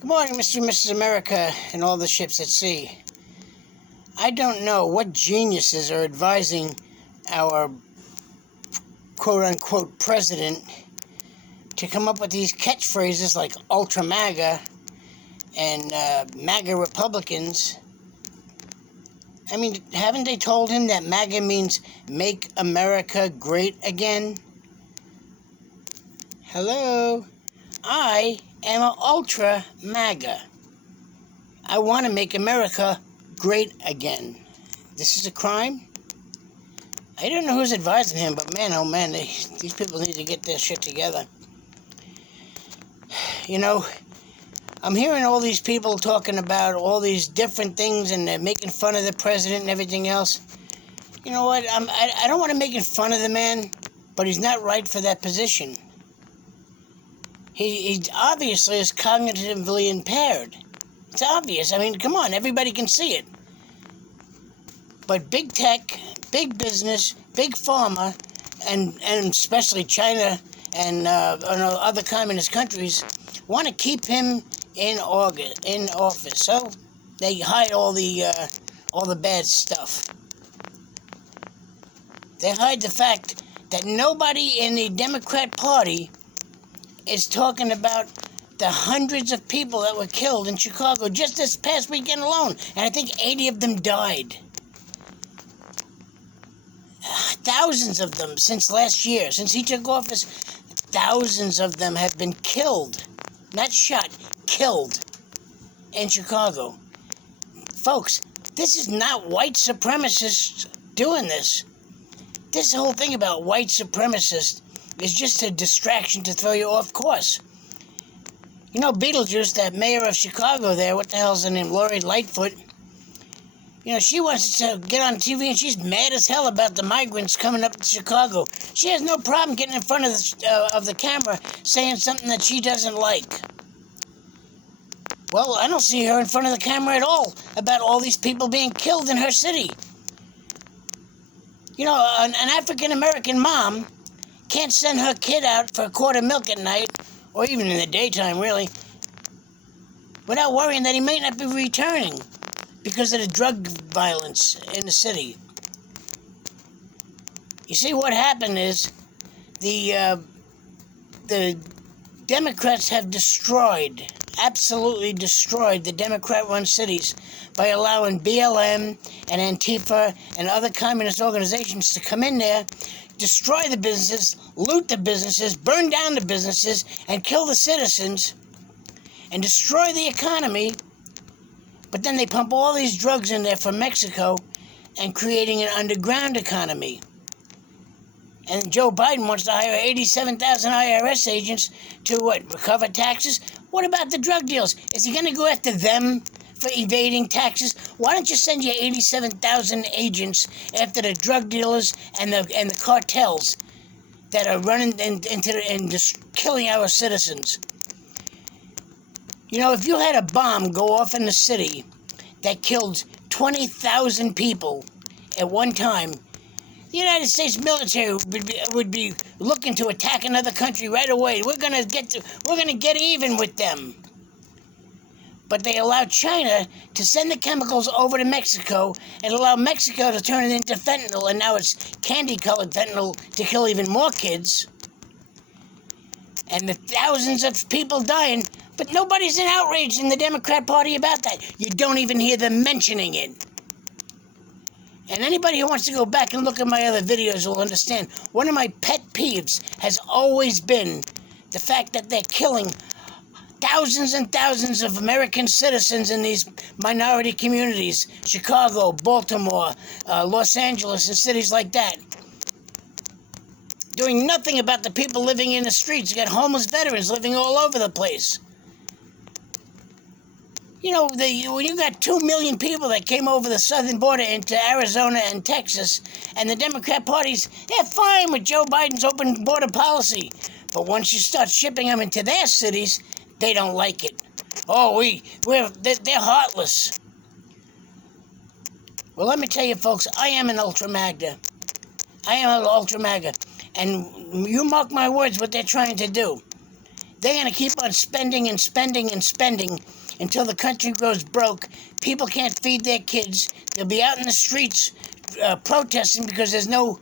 Good morning, Mr. and Mrs. America and all the ships at sea. I don't know what geniuses are advising our quote-unquote president to come up with these catchphrases like ultra MAGA and MAGA Republicans. I mean, haven't they told him that MAGA means make America great again? Hello? I am an ultra MAGA. I want to make America great again. This is a crime? I don't know who's advising him, but man, oh man, these people need to get their shit together. You know, I'm hearing all these people talking about all these different things and they're making fun of the president and everything else. You know what? I don't want to make fun of the man, but he's not right for that position. He obviously is cognitively impaired. It's obvious. I mean, come on, everybody can see it. But big tech, big business, big pharma, and especially China and other communist countries want to keep him in office. So they hide all the bad stuff. They hide the fact that nobody in the Democrat Party is talking about the hundreds of people that were killed in Chicago just this past weekend alone. And I think 80 of them died. Thousands of them since last year. Since he took office, thousands of them have been killed. Not shot, killed in Chicago. Folks, this is not white supremacists doing this. This whole thing about white supremacists is just a distraction to throw you off course. You know, Beetlejuice, that mayor of Chicago there, what the hell's her name, Lori Lightfoot, you know, she wants to get on TV and she's mad as hell about the migrants coming up to Chicago. She has no problem getting in front of the camera saying something that she doesn't like. Well, I don't see her in front of the camera at all about all these people being killed in her city. You know, an African-American mom can't send her kid out for a quart of milk at night, or even in the daytime, really, without worrying that he may not be returning because of the drug violence in the city. You see, what happened is the Democrats have absolutely destroyed the Democrat-run cities by allowing BLM and Antifa and other communist organizations to come in there, destroy the businesses, loot the businesses, burn down the businesses, and kill the citizens, and destroy the economy. But then they pump all these drugs in there from Mexico and creating an underground economy. And Joe Biden wants to hire 87,000 IRS agents to, recover taxes? What about the drug dealers? Is he going to go after them for evading taxes? Why don't you send your 87,000 agents after the drug dealers and the cartels that are running and just killing our citizens? You know, if you had a bomb go off in the city that killed 20,000 people at one time, the United States military would be looking to attack another country right away. We're gonna get even with them. But they allowed China to send the chemicals over to Mexico and allow Mexico to turn it into fentanyl, and now it's candy-colored fentanyl to kill even more kids. And the thousands of people dying, but nobody's in outrage in the Democrat Party about that. You don't even hear them mentioning it. And anybody who wants to go back and look at my other videos will understand. One of my pet peeves has always been the fact that they're killing thousands and thousands of American citizens in these minority communities. Chicago, Baltimore, Los Angeles, and cities like that. Doing nothing about the people living in the streets. You got homeless veterans living all over the place. You know, when you got 2 million people that came over the southern border into Arizona and Texas, and the Democrat parties, they're fine with Joe Biden's open border policy. But once you start shipping them into their cities, they don't like it. Oh, they're heartless. Well, let me tell you, folks, I am an ultra MAGA. I am an ultra MAGA. And you mark my words what they're trying to do. They're going to keep on spending and spending and spending until the country goes broke. People can't feed their kids. They'll be out in the streets protesting because there's no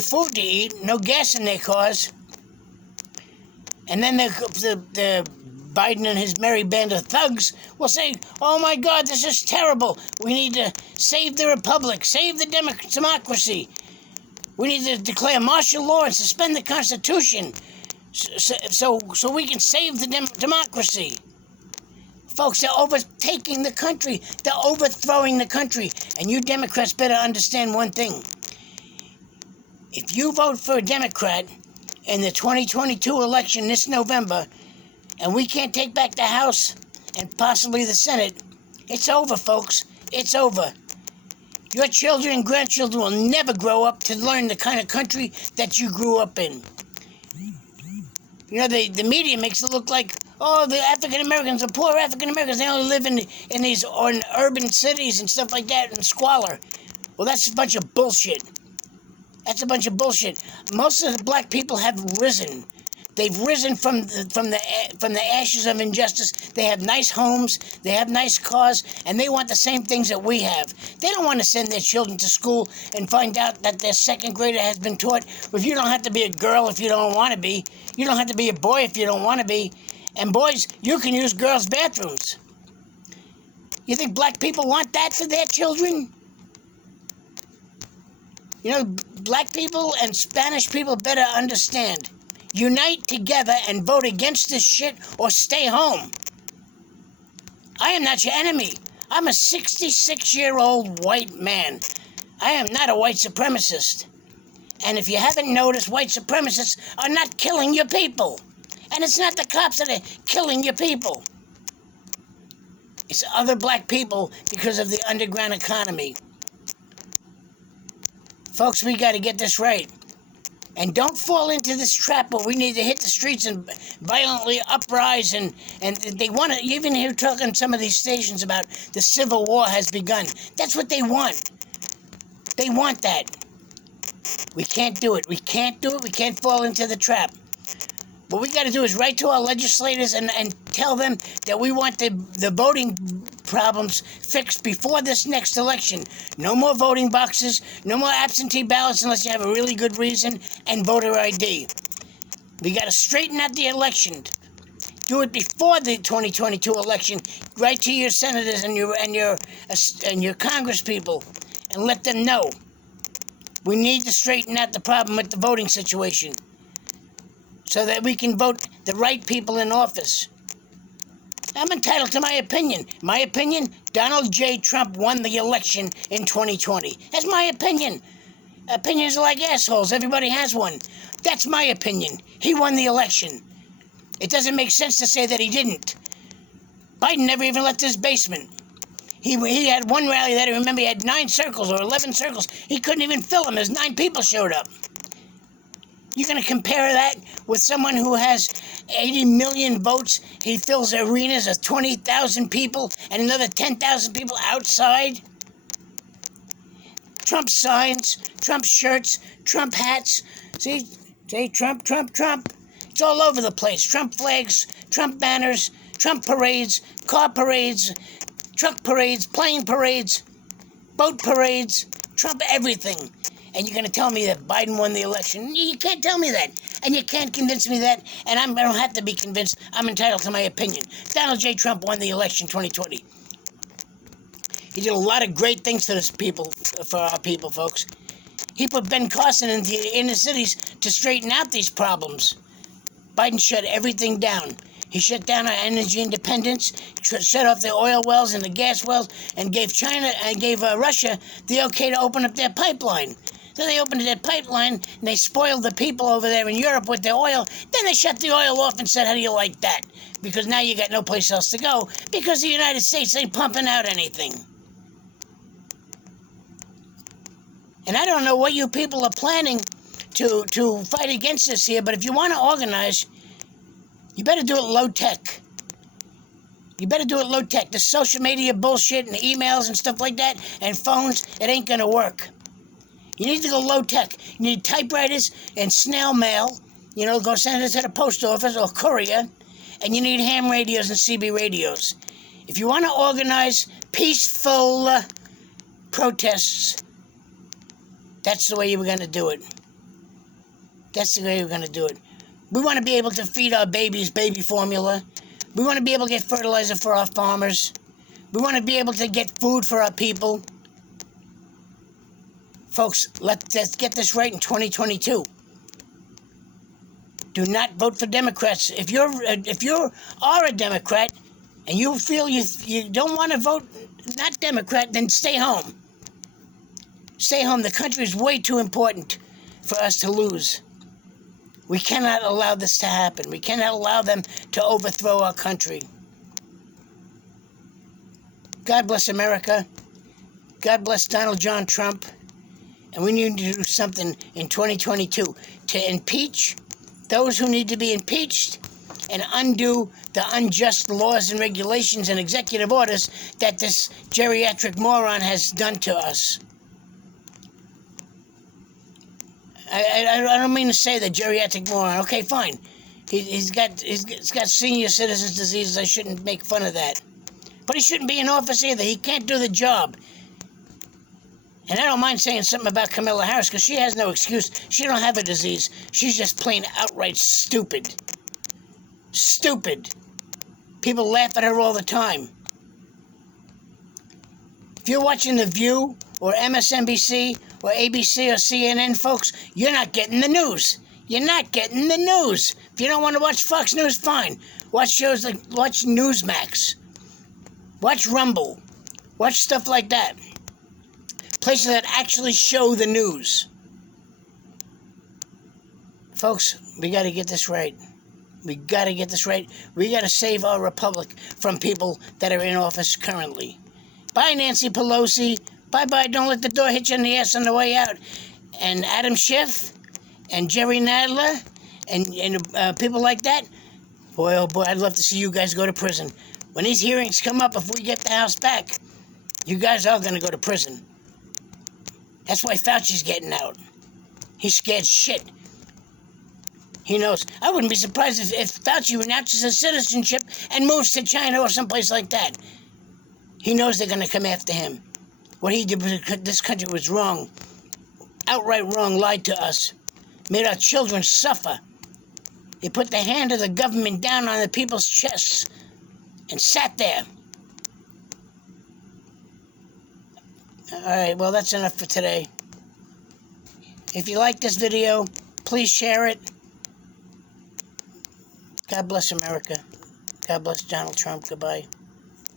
food to eat, no gas in their cars. And then the Biden and his merry band of thugs will say, oh my God, this is terrible. We need to save the republic, save the democracy. We need to declare martial law and suspend the Constitution so we can save the democracy. Folks, they're overtaking the country. They're overthrowing the country. And you Democrats better understand one thing. If you vote for a Democrat in the 2022 election this November, and we can't take back the House and possibly the Senate, it's over, folks. It's over. Your children and grandchildren will never grow up to learn the kind of country that you grew up in. You know, the media makes it look like, oh, the African Americans, the poor African Americans, they only live in these urban cities and stuff like that, and squalor. Well, that's a bunch of bullshit. That's a bunch of bullshit. Most of the black people have risen. They've risen from the ashes of injustice. They have nice homes, they have nice cars, and they want the same things that we have. They don't want to send their children to school and find out that their second grader has been taught, well, if you don't have to be a girl if you don't want to be. You don't have to be a boy if you don't want to be. And boys, you can use girls' bathrooms. You think black people want that for their children? You know, black people and Spanish people better understand. Unite together and vote against this shit or stay home. I am not your enemy. I'm a 66-year-old white man. I am not a white supremacist. And if you haven't noticed, white supremacists are not killing your people. And it's not the cops that are killing your people. It's other black people because of the underground economy. Folks, we got to get this right. And don't fall into this trap where we need to hit the streets and violently uprise. And they want to, even hear talking some of these stations about the Civil War has begun. That's what they want. They want that. We can't do it. We can't do it. We can't fall into the trap. What we got to do is write to our legislators and tell them that we want the voting problems fixed before this next election. No more voting boxes, no more absentee ballots unless you have a really good reason, and voter ID. We got to straighten out the election. Do it before the 2022 election. Write to your senators and your Congress people and let them know. We need to straighten out the problem with the voting situation, so that we can vote the right people in office. I'm entitled to my opinion. My opinion, Donald J. Trump won the election in 2020. That's my opinion. Opinions are like assholes. Everybody has one. That's my opinion. He won the election. It doesn't make sense to say that he didn't. Biden never even left his basement. He had one rally that I remember he had 9 circles or 11 circles. He couldn't even fill them as 9 people showed up. You're going to compare that with someone who has 80 million votes? He fills arenas of 20,000 people and another 10,000 people outside? Trump signs, Trump shirts, Trump hats. See, Trump, Trump, Trump. It's all over the place. Trump flags, Trump banners, Trump parades, car parades, truck parades, plane parades, boat parades, Trump everything. And you're going to tell me that Biden won the election? You can't tell me that. And you can't convince me that. And I don't have to be convinced. I'm entitled to my opinion. Donald J. Trump won the election 2020. He did a lot of great things for our people, folks. He put Ben Carson in the inner cities to straighten out these problems. Biden shut everything down. He shut down our energy independence, shut off the oil wells and the gas wells, and gave Russia the okay to open up their pipeline. Then they opened that pipeline, and they spoiled the people over there in Europe with their oil. Then they shut the oil off and said, how do you like that? Because now you got no place else to go, because the United States ain't pumping out anything. And I don't know what you people are planning to fight against this here, but if you want to organize, you better do it low-tech. You better do it low-tech. The social media bullshit and the emails and stuff like that and phones, it ain't going to work. You need to go low-tech. You need typewriters and snail mail. You know, go send it to the post office or courier and you need ham radios and CB radios. If you want to organize peaceful protests, that's the way you were going to do it. That's the way we're going to do it. We want to be able to feed our babies baby formula. We want to be able to get fertilizer for our farmers. We want to be able to get food for our people. Folks, let's get this right in 2022. Do not vote for Democrats. If you are a Democrat and you feel you don't want to vote not Democrat, then stay home. Stay home. The country is way too important for us to lose. We cannot allow this to happen. We cannot allow them to overthrow our country. God bless America. God bless Donald John Trump. And we need to do something in 2022 to impeach those who need to be impeached and undo the unjust laws and regulations and executive orders that this geriatric moron has done to us. I don't mean to say the geriatric moron. Okay, fine. He's got senior citizens diseases. I shouldn't make fun of that. But he shouldn't be in office either. He can't do the job. And I don't mind saying something about Kamala Harris because she has no excuse. She don't have a disease. She's just plain outright stupid. Stupid. People laugh at her all the time. If you're watching The View or MSNBC or ABC or CNN, folks, you're not getting the news. You're not getting the news. If you don't want to watch Fox News, fine. Watch shows like Newsmax. Watch Rumble. Watch stuff like that. Places that actually show the news. Folks, we got to get this right. We got to get this right. We got to save our republic from people that are in office currently. Bye, Nancy Pelosi. Bye-bye. Don't let the door hit you in the ass on the way out. And Adam Schiff and Jerry Nadler and people like that. Boy, oh boy, I'd love to see you guys go to prison. When these hearings come up, if we get the House back, you guys are going to go to prison. That's why Fauci's getting out. He's scared shit. He knows. I wouldn't be surprised if Fauci renounces his citizenship and moves to China or someplace like that. He knows they're going to come after him. What he did with this country was wrong. Outright wrong, lied to us. Made our children suffer. He put the hand of the government down on the people's chests and sat there. All right, well, that's enough for today. If you like this video, please share it. God bless America. God bless Donald Trump. Goodbye.